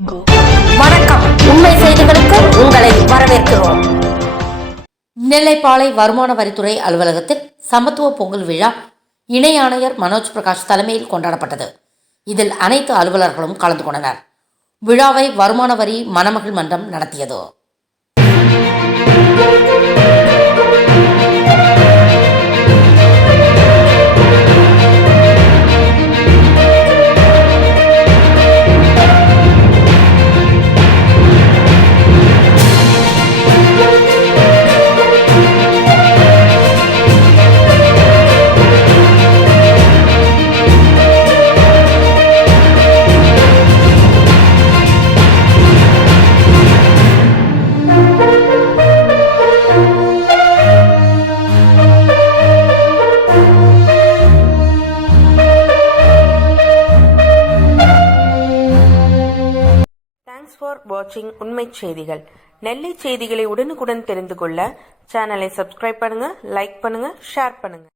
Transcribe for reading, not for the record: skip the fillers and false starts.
வணக்கம். உண்மை செய்திகளுக்கு உங்களை வரவேற்கிறோம். நெல்லைப்பாளை வருமான வரித்துறை அலுவலகத்தில் சமத்துவ பொங்கல் விழா இணை ஆணையர் மனோஜ் பிரகாஷ் தலைமையில் கொண்டாடப்பட்டது. இதில் அனைத்து அலுவலர்களும் கலந்து கொண்டனர். விழாவை வருமான வரி மணமகள் மன்றம் நடத்தியது. தேங்க்ஸ் ஃபார் வாட்சிங் உண்மை செய்திகள். நெல்லை செய்திகளை உடனுக்குடன் தெரிந்து கொள்ள சேனலை சப்ஸ்கிரைப் பண்ணுங்க, லைக் பண்ணுங்க, ஷேர் பண்ணுங்க.